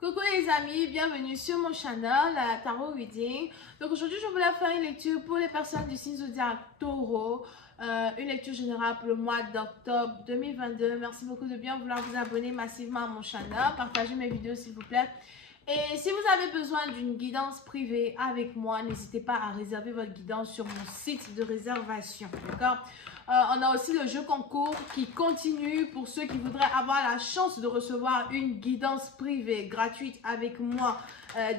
Coucou les amis, bienvenue sur mon channel Tarot Reading. Donc aujourd'hui je voulais faire une lecture pour les personnes du signe zodiaque Taureau, une lecture générale pour le mois d'octobre 2022. Merci beaucoup de bien vouloir vous abonner massivement à mon channel, partagez mes vidéos s'il vous plaît. Et si vous avez besoin d'une guidance privée avec moi, n'hésitez pas à réserver votre guidance sur mon site de réservation, d'accord? On a aussi le jeu concours qui continue pour ceux qui voudraient avoir la chance de recevoir une guidance privée gratuite avec moi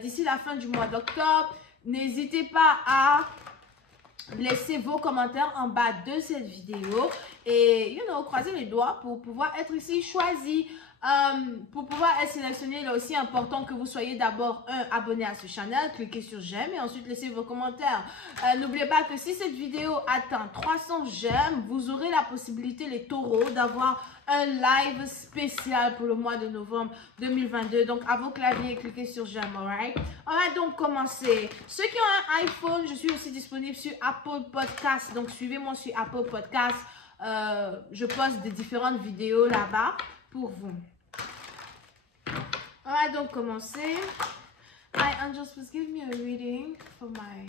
d'ici la fin du mois d'octobre. N'hésitez pas à laisser vos commentaires en bas de cette vidéo et croisez les doigts pour pouvoir être ici choisi. Pour pouvoir être sélectionné, il est aussi important que vous soyez d'abord abonné à ce channel, cliquez sur j'aime et ensuite laissez vos commentaires. N'oubliez pas que si cette vidéo atteint 300 j'aime, vous aurez la possibilité, les taureaux, d'avoir un live spécial pour le mois de novembre 2022. Donc à vos claviers, cliquez sur j'aime, alright? On va donc commencer. Ceux qui ont un iPhone, je suis aussi disponible sur Apple Podcast, donc suivez-moi sur Apple Podcast. Je poste des différentes vidéos là-bas pour vous. On va donc commencer. Hi angels, please give me a reading for my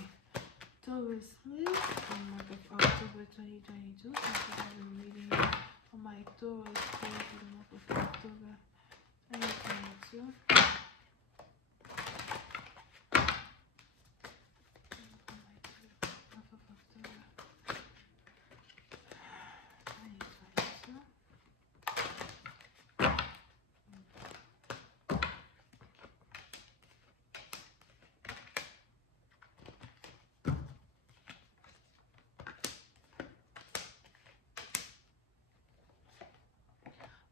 Taurus list for the month of October 2022. Please give me a reading for my Taurus list for the month of October 2022.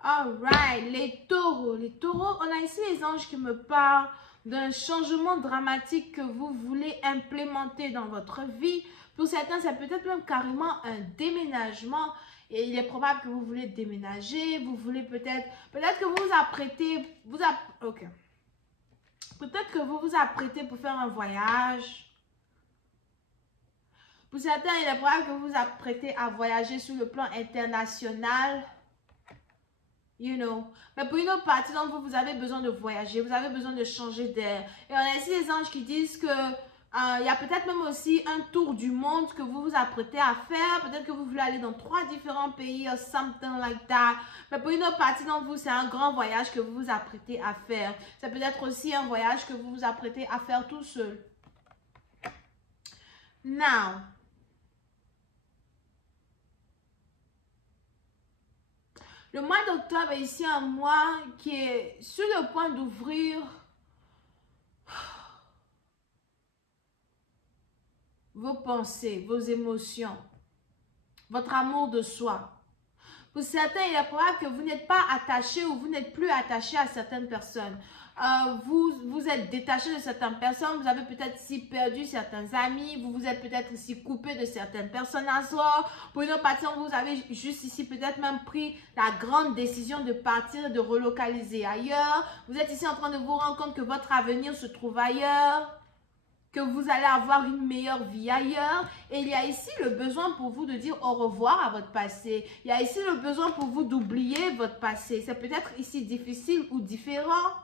Alright, les taureaux. Les taureaux, on a ici les anges qui me parlent d'un changement dramatique que vous voulez implémenter dans votre vie. Pour certains, c'est peut-être même carrément un déménagement. Et il est probable que vous voulez déménager. Vous voulez peut-être que vous vous apprêtez. Peut-être que vous vous apprêtez pour faire un voyage. Pour certains, il est probable que vous vous apprêtez à voyager sur le plan international. Mais pour une autre partie d'entre vous, vous avez besoin de voyager, vous avez besoin de changer d'air. Et on a ici les anges qui disent que il y a peut-être même aussi un tour du monde que vous vous apprêtez à faire. Peut-être que vous voulez aller dans 3 différents pays or something like that. Mais pour une autre partie d'entre vous, c'est un grand voyage que vous vous apprêtez à faire. Ça peut être aussi un voyage que vous vous apprêtez à faire tout seul. Now, le mois d'octobre est ici un mois qui est sur le point d'ouvrir vos pensées, vos émotions, votre amour de soi. Pour certains, il est probable que vous n'êtes pas attaché ou vous n'êtes plus attaché à certaines personnes. Vous êtes détaché de certaines personnes, vous avez peut-être ici perdu certains amis, vous vous êtes peut-être ici coupé de certaines personnes à soi. Pour une autre partie, vous avez juste ici peut-être même pris la grande décision de partir et de relocaliser ailleurs. Vous êtes ici en train de vous rendre compte que votre avenir se trouve ailleurs, que vous allez avoir une meilleure vie ailleurs. Et il y a ici le besoin pour vous de dire au revoir à votre passé. Il y a ici le besoin pour vous d'oublier votre passé. C'est peut-être ici difficile ou différent.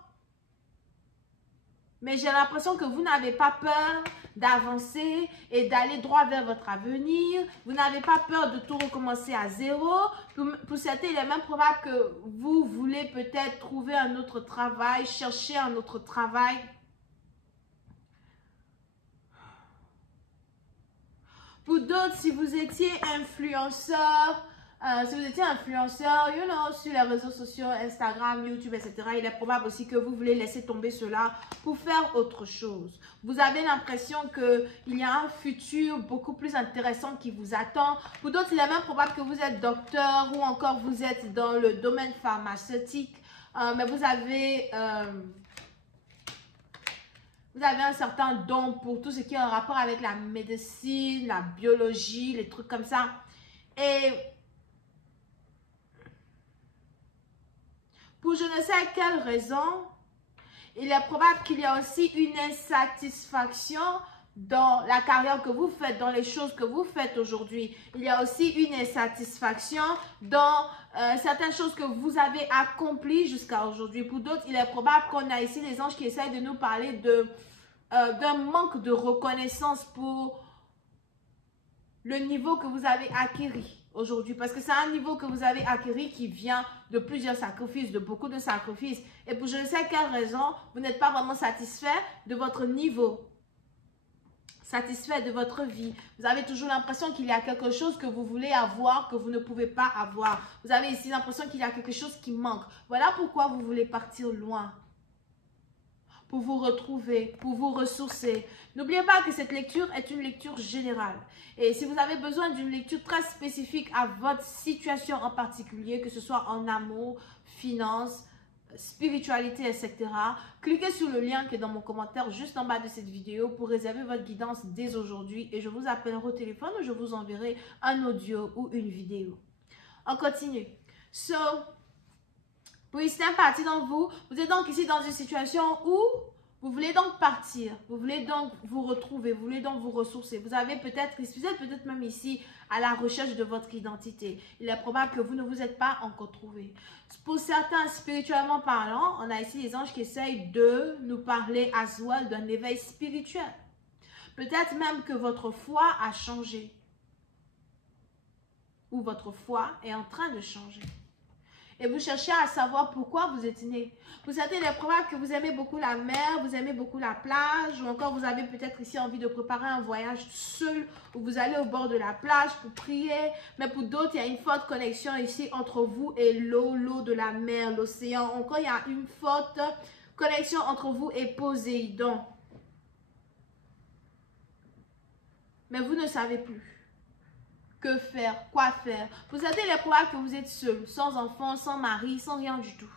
Mais j'ai l'impression que vous n'avez pas peur d'avancer et d'aller droit vers votre avenir. Vous n'avez pas peur de tout recommencer à zéro. Pour certains, il est même probable que vous voulez peut-être trouver un autre travail, chercher un autre travail. Pour d'autres, si vous étiez influenceur, sur les réseaux sociaux, Instagram, YouTube, etc., il est probable aussi que vous voulez laisser tomber cela pour faire autre chose. Vous avez l'impression qu'il y a un futur beaucoup plus intéressant qui vous attend. Pour d'autres, il est même probable que vous êtes docteur ou encore vous êtes dans le domaine pharmaceutique, mais vous avez un certain don pour tout ce qui est en rapport avec la médecine, la biologie, les trucs comme ça. Et pour je ne sais quelle raison, il est probable qu'il y a aussi une insatisfaction dans la carrière que vous faites, dans les choses que vous faites aujourd'hui. Il y a aussi une insatisfaction dans certaines choses que vous avez accomplies jusqu'à aujourd'hui. Pour d'autres, il est probable qu'on a ici les anges qui essayent de nous parler d'un manque de reconnaissance pour le niveau que vous avez acquis aujourd'hui. Parce que c'est un niveau que vous avez acquis qui vient de plusieurs sacrifices, de beaucoup de sacrifices. Et pour je ne sais quelle raison, vous n'êtes pas vraiment satisfait de votre niveau, satisfait de votre vie. Vous avez toujours l'impression qu'il y a quelque chose que vous voulez avoir, que vous ne pouvez pas avoir. Vous avez ici l'impression qu'il y a quelque chose qui manque. Voilà pourquoi vous voulez partir loin. Pour vous retrouver, pour vous ressourcer. N'oubliez pas que cette lecture est une lecture générale. Et si vous avez besoin d'une lecture très spécifique à votre situation en particulier, que ce soit en amour, finances, spiritualité, etc., cliquez sur le lien qui est dans mon commentaire juste en bas de cette vidéo pour réserver votre guidance dès aujourd'hui et je vous appellerai au téléphone ou je vous enverrai un audio ou une vidéo. On continue. Pour certaines parties d'entre vous, vous êtes donc ici dans une situation où vous voulez donc partir, vous voulez donc vous retrouver, vous voulez donc vous ressourcer. Vous êtes peut-être même ici à la recherche de votre identité. Il est probable que vous ne vous êtes pas encore trouvé. Pour certains, spirituellement parlant, on a ici les anges qui essayent de nous parler as well d'un éveil spirituel. Peut-être même que votre foi a changé. Ou votre foi est en train de changer. Et vous cherchez à savoir pourquoi vous êtes né. Pour certains, il est probable que vous aimez beaucoup la mer, vous aimez beaucoup la plage, ou encore vous avez peut-être ici envie de préparer un voyage seul, où vous allez au bord de la plage pour prier. Mais pour d'autres, il y a une forte connexion ici entre vous et l'eau de la mer, l'océan. Encore, il y a une forte connexion entre vous et Poséidon. Mais vous ne savez plus. Que faire? Quoi faire? Vous savez, il est probable que vous êtes seul, sans enfant, sans mari, sans rien du tout.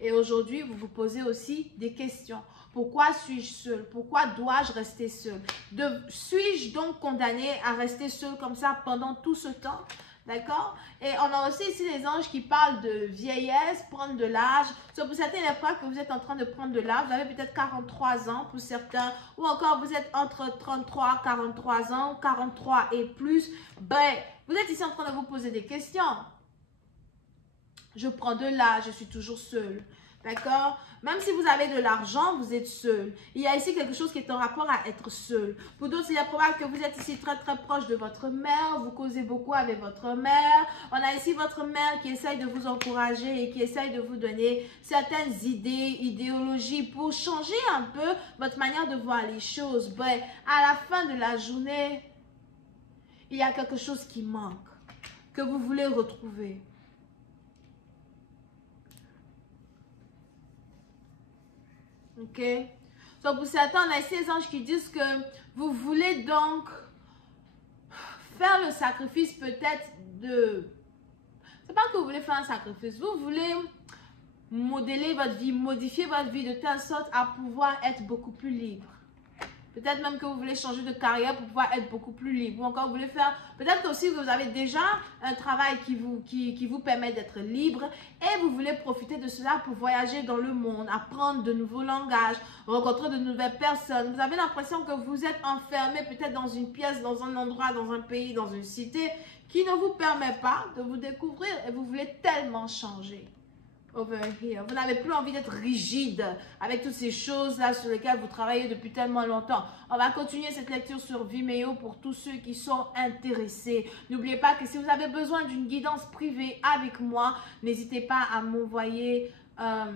Et aujourd'hui, vous vous posez aussi des questions. Pourquoi suis-je seul? Pourquoi dois-je rester seul? Suis-je donc condamné à rester seul comme ça pendant tout ce temps? D'accord? Et on a aussi ici les anges qui parlent de vieillesse, prendre de l'âge. Pour certains, il est probable que vous êtes en train de prendre de l'âge. Vous avez peut-être 43 ans pour certains. Ou encore, vous êtes entre 33 et 43 ans, 43 et plus. Ben, vous êtes ici en train de vous poser des questions. Je prends de l'âge, je suis toujours seule. D'accord? Même si vous avez de l'argent, vous êtes seul. Il y a ici quelque chose qui est en rapport à être seul. Pour d'autres, il est probable que vous êtes ici très très proche de votre mère. Vous causez beaucoup avec votre mère. On a ici votre mère qui essaye de vous encourager et qui essaye de vous donner certaines idées, idéologies pour changer un peu votre manière de voir les choses. Ben, à la fin de la journée, il y a quelque chose qui manque, que vous voulez retrouver. Ok? Donc, pour certains, on a ici les anges qui disent que vous voulez donc faire le sacrifice peut-être de... C'est pas que vous voulez faire un sacrifice. Vous voulez modeler votre vie, modifier votre vie de telle sorte à pouvoir être beaucoup plus libre. Peut-être même que vous voulez changer de carrière pour pouvoir être beaucoup plus libre. Ou encore, vous voulez faire... Peut-être aussi que vous avez déjà un travail qui vous permet d'être libre. Et vous voulez profiter de cela pour voyager dans le monde, apprendre de nouveaux langages, rencontrer de nouvelles personnes. Vous avez l'impression que vous êtes enfermé peut-être dans une pièce, dans un endroit, dans un pays, dans une cité qui ne vous permet pas de vous découvrir. Et vous voulez tellement changer. Over here. Vous n'avez plus envie d'être rigide avec toutes ces choses-là sur lesquelles vous travaillez depuis tellement longtemps. On va continuer cette lecture sur Vimeo pour tous ceux qui sont intéressés. N'oubliez pas que si vous avez besoin d'une guidance privée avec moi, n'hésitez pas à m'envoyer, à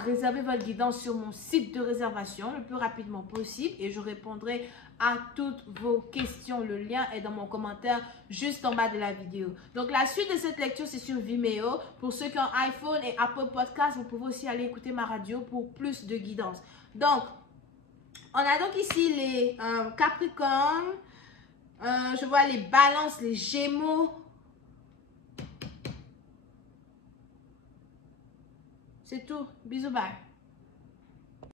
réserver votre guidance sur mon site de réservation le plus rapidement possible et je répondrai à toutes vos questions. Le lien est dans mon commentaire juste en bas de la vidéo. Donc, la suite de cette lecture, c'est sur Vimeo. Pour ceux qui ont iPhone et Apple Podcast, vous pouvez aussi aller écouter ma radio pour plus de guidance. Donc, on a donc ici les Capricornes. Je vois les Balances, les Gémeaux. C'est tout. Bisous, bye.